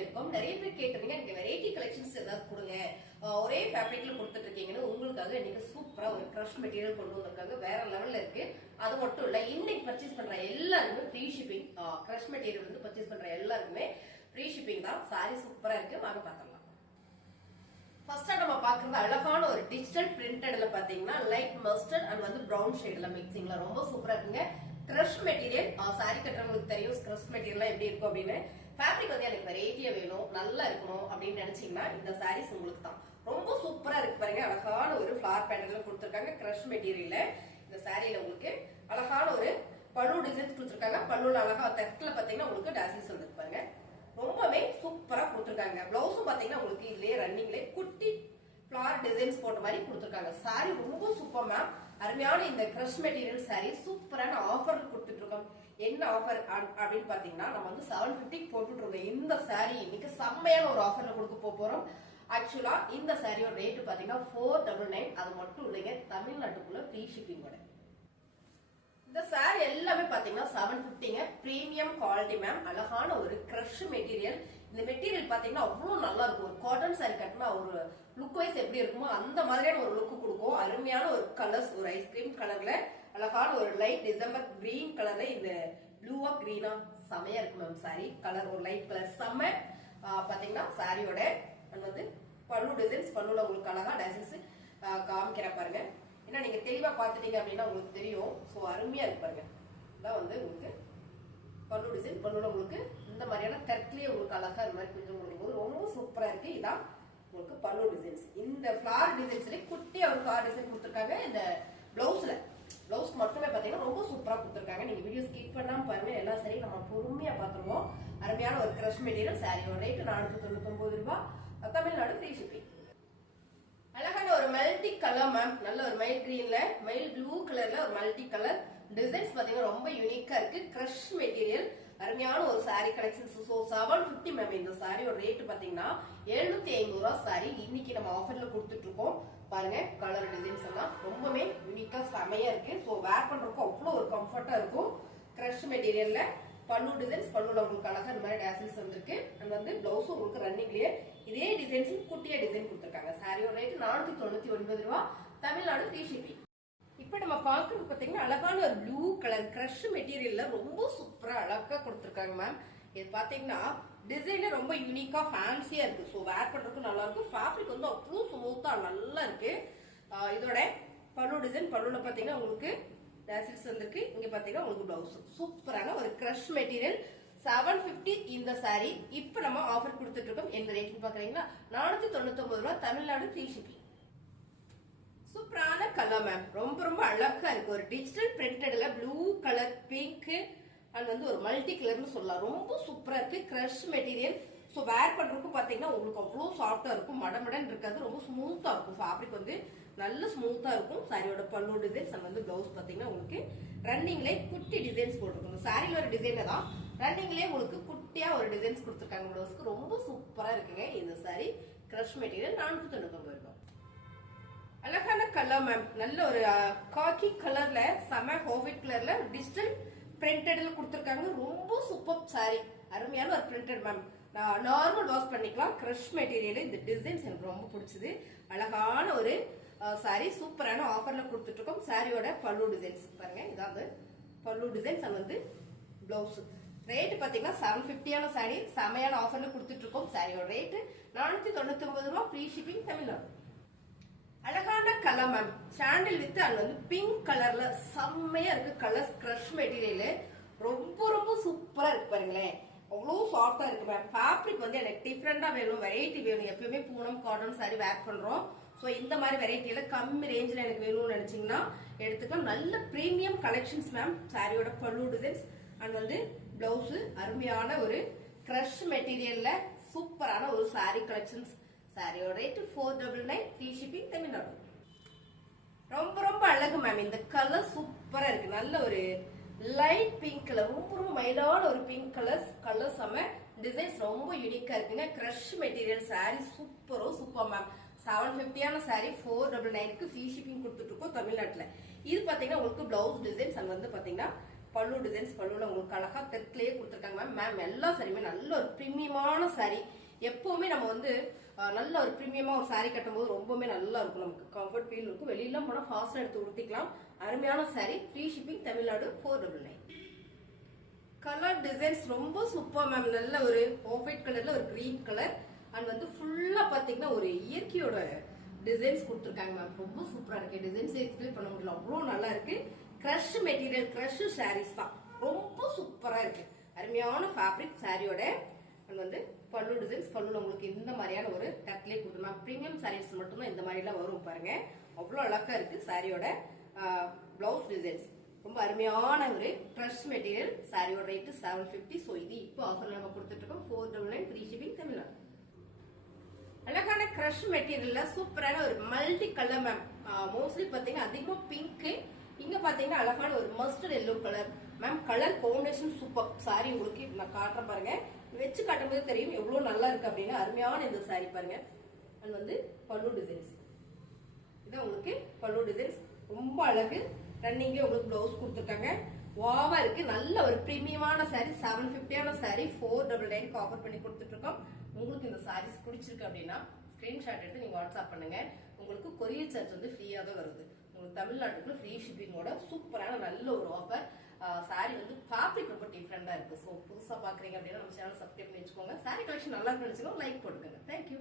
இருக்கும். நிறைய பேர் கேட்டிருந்தீங்க எனக்கு வெரைட்டி கலெக்ஷன்ஸ் ஏதாவது கொடுங்க, ஒரே ஃபேப்ரிக்ல கொடுத்துட்டு இருக்கீங்கன்னு. உங்களுக்காக இன்னைக்கு சூப்பரா ஒரு கிரஷ் மெட்டீரியல் கொண்டு வந்திருக்காங்க, வேற லெவல்ல இருக்கு. அது மட்டும் இல்ல, இன்னைக்கு பர்ச்சேஸ் பண்ற எல்லாருமே ஃப்ரீ ஷிப்பிங். கிரஷ் மெட்டீரியல் வந்து பர்ச்சேஸ் பண்ற எல்லாருக்குமே ஃப்ரீ ஷிப்பிங் தான். சாரி சூப்பரா இருக்கு, வாங்க பார்க்கலாம். ஃபர்ஸ்டா நம்ம பாக்குறது அழகான ஒரு டிஜிட்டல் பிரிண்டட்ல பாத்தீங்கன்னா லைட் மஸ்டர்ட் அண்ட் வந்து பிரவுன் ஷேட்ல மிக்சிங்ல ரொம்ப சூப்பரா இருக்குங்க. கிரஷ் மெட்டீரியல் சாரி கட்டுறவங்களுக்கு தெரியும் கிரஷ் மெட்டீரியல் எப்படி இருக்கும் அப்படின்னு. ஃபேப்ரிக் வந்து எனக்கு வெரைட்டியா வேணும், நல்லா இருக்கணும் அப்படின்னு நினைச்சீங்கன்னா இந்த சாரீஸ் உங்களுக்கு தான். ரொம்ப சூப்பரா இருக்கு பாருங்க. அழகான ஒரு ஃபிளார் பேட்டர்ன்ல கொடுத்திருக்காங்க கிரஷ் மெட்டீரியல்ல. இந்த சாரியில உங்களுக்கு அழகான ஒரு பல்லு டிசைன்ஸ் கொடுத்திருக்காங்க. பல்லுல அழகா தெற்குல பாத்தீங்கன்னா உங்களுக்கு டாசில்ஸ் வந்து பாருங்க, ரொம்பவே சூப்பரா கொடுத்திருக்காங்க. பிளவுஸும் பாத்தீங்கன்னா உங்களுக்கு இதுலயே ரன்னிங்ல குட்டி ஃபிளார் டிசைன்ஸ் போட்ட மாதிரி கொடுத்திருக்காங்க. சாரி ரொம்ப சூப்பர் மேம், அருமையான இந்த கிரஷ் மெட்டீரியல் சாரி சூப்பரான ஆஃபர்ல கொடுத்துட்டு இருக்கோம். என்ன ஆஃபர் அப்படின்னு பாத்தீங்கன்னா நம்ம வந்து 750 போட்டுட்டு இருக்கோம். இந்த சாரி இன்னைக்கு செம்மையான ஒரு ஆஃபர்ல கொடுக்க போறோம். ஆக்சுவலா இந்த சாரியோட ரேட் பாத்தீங்கன்னா 499. அது மட்டும் இல்லைங்க, தமிழ்நாட்டுக்குள்ள ஃப்ரீ ஷிப்பிங்கோட. இந்த சாரி எல்லாமே பாத்தீங்கன்னா 750ங்க, பிரீமியம் குவாலிட்டி மேம். அழகான ஒரு கிரஷ் மெட்டீரியல். இந்த மெட்டீரியல் பாத்தீங்கன்னா அவ்வளவு நல்லா இருக்கும். ஒரு காட்டன் சாரி கட்டினா ஒரு லுக் வைஸ் எப்படி இருக்குமோ அந்த மாதிரியான ஒரு லுக் கொடுக்கும். அருமையான ஒரு கலர்ஸ், ஒரு ஐஸ்கிரீம் கலர்ல அழகான ஒரு லைட் டிசம்பர் கிரீன் கலர்ல இந்த ப்ளூவா கிரீனா செமையா இருக்கு மேம். சாரி கலர் ஒரு லைட் கலர் செம்ம. பாத்தீங்கன்னா சாரியோட வந்து பல்லு டிசைன்ஸ், பல்லுல உங்களுக்கு அழகா டிசைன்ஸ் காமிக்கிற பாருங்க. ஏன்னா நீங்க தெளிவா பாத்துட்டீங்க அப்படின்னா உங்களுக்கு தெரியும். சோ அருமையா இருக்கு பாருங்க. இதான் வந்து உங்களுக்கு பல்லு டிசைன். பல்லுல உங்களுக்கு இந்த மாதிரியான தெற்குலயே உங்களுக்கு அழகா இந்த மாதிரி கொஞ்சம் கொடுக்கும்போது ரொம்ப சூப்பரா இருக்கு. இதான் உங்களுக்கு பல்லு டிசைன்ஸ். இந்த ஃபிளார் டிசைன்ஸ்ல குட்டியா ஒரு ஃபிளார் டிசைன் கொடுத்திருக்காங்க. இந்த பிளவுஸ்ல பிளவுஸ் மட்டுமே பாத்தீங்கன்னா ரொம்ப சூப்பரா கொடுத்திருக்காங்க. நீங்க வீடியோ ஸ்கிப் பண்ணாம பாருங்க, எல்லாம் சரி நம்ம பொறுமையா பாத்துருவோம். அருமையான ஒரு கிரஷ் மெட்டீரியல். சாரியோட ரேட் 499 ரூபாய், தமிழ்நாடு ஃப்ரீ ஷிப்பிங். அழகான ஒரு மல்டி கலர் மேம், நல்ல ஒரு மைல் கிரீன்ல மைல் ப்ளூ கலர்ல ஒரு மல்டி கலர் டிசைன்ஸ் பாத்தீங்கன்னா ரொம்ப யூனிக்கா இருக்கு. கிரஷ் மெட்டீரியல் அருமையான ஒரு சாரி கலெக்ஷன்ஸ். 750 மேம். இந்த சாரியோட ரேட் பாத்தீங்கன்னா 750 ரூபாய். சாரி இன்னைக்கு நம்ம ஆஃபர்ல கொடுத்துட்டு இருக்கோம். பாருங்க கலர் டிசைன்ஸ் எல்லாம் ரொம்பவே யூனிக்கா செமையா இருக்கு. சோ வேர் பண்றதுக்கு அவ்வளவு ஒரு கம்ஃபர்ட்டா இருக்கும். கிரஷ் மெட்டீரியல்ல பல்லு டிசைன்ஸ், பல்லுல உங்களுக்கு அழகா இந்த மாதிரி டாசில்ஸ் வந்திருக்கு. அண்ட் வந்து பிளவுஸும் உங்களுக்கு ரன்னிங்லயே இதே டிசைன்ஸ் குட்டியா டிசைன் கொடுத்திருக்காங்க. சாரியோட ரேட் 499 ரூபாய், தமிழ்நாடு ஃப்ரீ ஷிப்பிங். இப்ப நம்ம பாக்குறது பாத்தீங்கன்னா அழகான ஒரு ப்ளூ கலர் கிரஷ் மெட்டீரியல்ல ரொம்ப சூப்பரா அழகா கொடுத்திருக்காங்க மேம். இது பாத்தீங்கன்னா டிசைன் ரொம்ப யூனிக்கா ஃபேன்சியா இருக்கு. சோ வேர் பண்றதுக்கு நல்லா இருக்கும். ஃபேப்ரிக் வந்து அவ்வளவு ஸ்மூத்தா நல்லா இருக்கு. இதோட பல்லு டிசைன், பல்லுல பாத்தீங்கன்னா உங்களுக்கு டாசில்ஸ் வந்திருக்கு. இங்க பாத்தீங்கன்னா உங்களுக்கு பிளவுஸ் சூப்பரான ஒரு கிரஷ் மெட்டீரியல். 750 இந்த சாரி இப்ப நம்ம ஆஃபர் கொடுத்துட்டு இருக்கோம். என்ன ரேட்னு பாக்குறீங்களா? 499 ரூபாய், தமிழ்நாடு ஃப்ரீ ஷிப்பிங். சூப்பரான கலர் மேம், ரொம்ப ரொம்ப அழகா இருக்கு. ஒரு டிஜிட்டல் பிரிண்டட்ல ப்ளூ கலர், பிங்க் அண்ட் வந்து ஒரு மல்டி கலர்னு சொல்லலாம். ரொம்ப சூப்பரா இருக்கு கிரஷ் மெட்டீரியல். ஸோ வேர் பண்றதுக்கு பாத்தீங்கன்னா உங்களுக்கு அவ்வளவு சாஃப்டா இருக்கும், மடமடன் இருக்காது, ரொம்ப ஸ்மூத்தா இருக்கும். ஃபேப்ரிக் வந்து நல்ல ஸ்மூத்தா இருக்கும். சாரியோட பல்லு டிசைன்ஸ் அண்ட் வந்து பிளவுஸ் பாத்தீங்கன்னா உங்களுக்கு ரன்னிங்ல குட்டி டிசைன்ஸ் போட்டிருக்கும். சாரியில ஒரு டிசைன் தான், ரன்னிங்லயே உங்களுக்கு குட்டியா ஒரு டிசைன்ஸ் கொடுத்திருக்காங்க. பிளவுஸ்க்கு ரொம்ப சூப்பரா இருக்குங்க இந்த சாரி. கிரஷ் மெட்டீரியல் 499 ரூபாய். அழகான கலர் மேம், நல்ல ஒரு காக்கி கலர்ல செம ஹோவிட் கலர்ல டிஜிட்டல் பிரிண்டட்ல கொடுத்திருக்காங்க. ரொம்ப சூப்பர் சாரி, அருமையான ஒரு பிரிண்டட் மேம். நார்மல் வாஷ் பண்ணிக்கலாம். கிரஷ் மெட்டீரியல் இந்த டிசைன்ஸ் எனக்கு ரொம்ப பிடிச்சது. அழகான ஒரு சாரி சூப்பரான ஆஃபர்ல கொடுத்துட்டு இருக்கோம். சாரியோட பல்லு டிசைன்ஸ் பாருங்க, இதாவது பல்லு டிசைன்ஸ் அண்ட் வந்து பிளவுஸ். ரேட் பாத்தீங்கன்னா 750 சாரி செமையான ஆஃபர்ல கொடுத்துட்டு இருக்கோம். சாரியோட ரேட் 499 ரூபாய், ஃப்ரீ ஷிப்பிங், தமிழ்நாடு. அழகான colour ma'am, sandal with and வந்து பிங்க் கலர்ல செம்மையா இருக்கு. கலர்ஸ் கிரஷ் மெட்டீரியல் ரொம்ப ரொம்ப சூப்பரா இருக்கு பாருங்களேன். அவ்வளவு சாஃப்டா இருக்கு மேம். ஃபேப்ரிக் வந்து எனக்கு டிஃப்ரெண்டா வேணும், வெரைட்டி வேணும். எப்பயுமே பூனம் காட்டன் சாரி வேர் பண்றோம். சோ இந்த மாதிரி வெரைட்டியில கம்மி ரேஞ்சில் எனக்கு வேணும்னு நினைச்சீங்கன்னா எடுத்துக்கலாம். நல்ல பிரீமியம் கலெக்ஷன்ஸ் மேம். சாரியோட பல்லு டிசைன்ஸ் அண்ட் வந்து பிளவுஸ் அருமையான ஒரு கிரஷ் மெட்டீரியல்ல சூப்பரான ஒரு சாரி கலெக்ஷன்ஸ். சாரியோட ரேட் 499, ஃப்ரீ ஷிப்பிங், தமிழ்நாடு. ரொம்ப ரொம்ப அழகு மேம். இந்த கலர் சூப்பரா இருக்கு. நல்ல ஒரு லைட் பிங்க் கலர், ரொம்ப ரொம்ப மைல்டான ஒரு பிங்க் கலர் செம டிசைன்ஸ் ரொம்ப யூனிக்கா இருக்குங்க. கிரஷ் மெட்டீரியல் சாரி சூப்பரோ சூப்பர் மேம். 750 சாரி 499க்கு ஃப்ரீ ஷிப்பிங் கொடுத்துட்டு இருக்கோம் தமிழ்நாட்டுல. இது பாத்தீங்கன்னா உங்களுக்கு பிளவுஸ் டிசைன்ஸ் அண்ட் வந்து பாத்தீங்கன்னா பல்லு டிசைன்ஸ் பல்லுல உங்களுக்கு அழகா தெற்குலயே கொடுத்துருக்காங்க மேம் எல்லா சாரியுமே நல்ல ஒரு பிரீமியமான சாரி. எப்பவுமே நம்ம வந்து நல்ல ஒரு பிரீமியமா ஒரு சாரி கட்டும்போது ரொம்பவே நல்லா இருக்கும், நமக்கு கம்ஃபர்ட் ஃபீல் இருக்கும். வெளியில போனா ஃபாஸ்டா எடுத்து உடுத்திக்கலாம். அருமையான sorry. Free shipping, Tamil Nadu 499. Colour designs ரொம்ப சூப்பர் மேம். நல்ல ஒரு ஆஃப் கலர்ல ஒரு கிரீன் கலர் அண்ட் வந்து ஃபுல்லா பாத்தீங்கன்னா ஒரு இயற்கையோட டிசைன்ஸ் கொடுத்துருக்காங்க மேம். ரொம்ப சூப்பரா இருக்கு. டிசைன்ஸ் எக்ஸ்பிளைன் பண்ண முடியல, அவ்வளவு நல்லா இருக்கு. கிரஷ் மெட்டீரியல், கிரஷ் சாரீஸ் தான். ரொம்ப சூப்பரா இருக்கு. அருமையான ஃபேப்ரிக் சாரியோட அண்ட் வந்து பல்லு டிசைன்ஸ். பல்லுல உங்களுக்கு இந்த மாதிரியான ஒரு டக்லேயே கொடுத்துருமா. பிரீமியம் சாரீஸ் மட்டும்தான் இந்த மாதிரி எல்லாம் வரும் பாருங்க. அவ்வளவு அழகா இருக்கு. சாரியோட பிளவுஸ் டிசைன்ஸ் ரொம்ப அருமையான ஒரு கிரஷ் மெட்டீரியல். சாரியோட ரேட் 750. ஸோ இது இப்போ ஆஃபர்ல நம்ம கொடுத்துட்டு இருக்கோம். 499 ஃப்ரீ ஷிப்பிங், தமிழ்நாடு. அழகான கிரஷ் மெட்டீரியல்ல சூப்பரான ஒரு மல்டி கலர் மேம். மோஸ்ட்லி பாத்தீங்கன்னா அதிகமா பிங்க், இங்க பாத்தீங்கன்னா அழகான ஒரு mustard yellow colour ma'am. Colour combination super. Sorry உங்களுக்கு நான் காட்டுறேன் பாருங்க. வச்சு காட்டும்போது தெரியும் எவ்வளவு நல்லா இருக்கு அப்படின்னு. அருமையான இந்த சாரி பாருங்க. அது வந்து பல்லு டிசைன்ஸ். இதான் உங்களுக்கு பல்லு டிசைன்ஸ். ரொம்ப அழகு. ரன்னிங்ல உங்களுக்கு பிளவுஸ் கொடுத்துருக்காங்க. வாவா இருக்கு. நல்ல ஒரு பிரீமியமான சாரி. 750 சாரி 499 ஆஃபர் பண்ணி கொடுத்துட்டு இருக்கோம். உங்களுக்கு இந்த சாரீஸ் பிடிச்சிருக்கு அப்படின்னா ஸ்கிரீன்ஷாட் எடுத்து நீங்க வாட்ஸ்அப் பண்ணுங்க. உங்களுக்கு கொரியர் சார்ஜ் வந்து ஃப்ரீயா தான் வருது. உங்களுக்கு தமிழ்நாட்டுக்குள்ள ஃப்ரீ ஷிப்பிங்கோட சூப்பரான நல்ல ஒரு ஆஃபர். சாரி வந்து ஃபேப்ரிக் ரொம்ப டிஃப்ரெண்டா இருக்கு. ஸோ புதுசா பாக்குறீங்க அப்படின்னா நம்ம சேனல் சப்ஸ்கிரைப் பண்ணி வச்சுக்கோங்க. சாரி கலெக்ஷன் நல்லா இருக்குன்னு லைக் போட்டுக்கோங்க. தேங்க்யூ.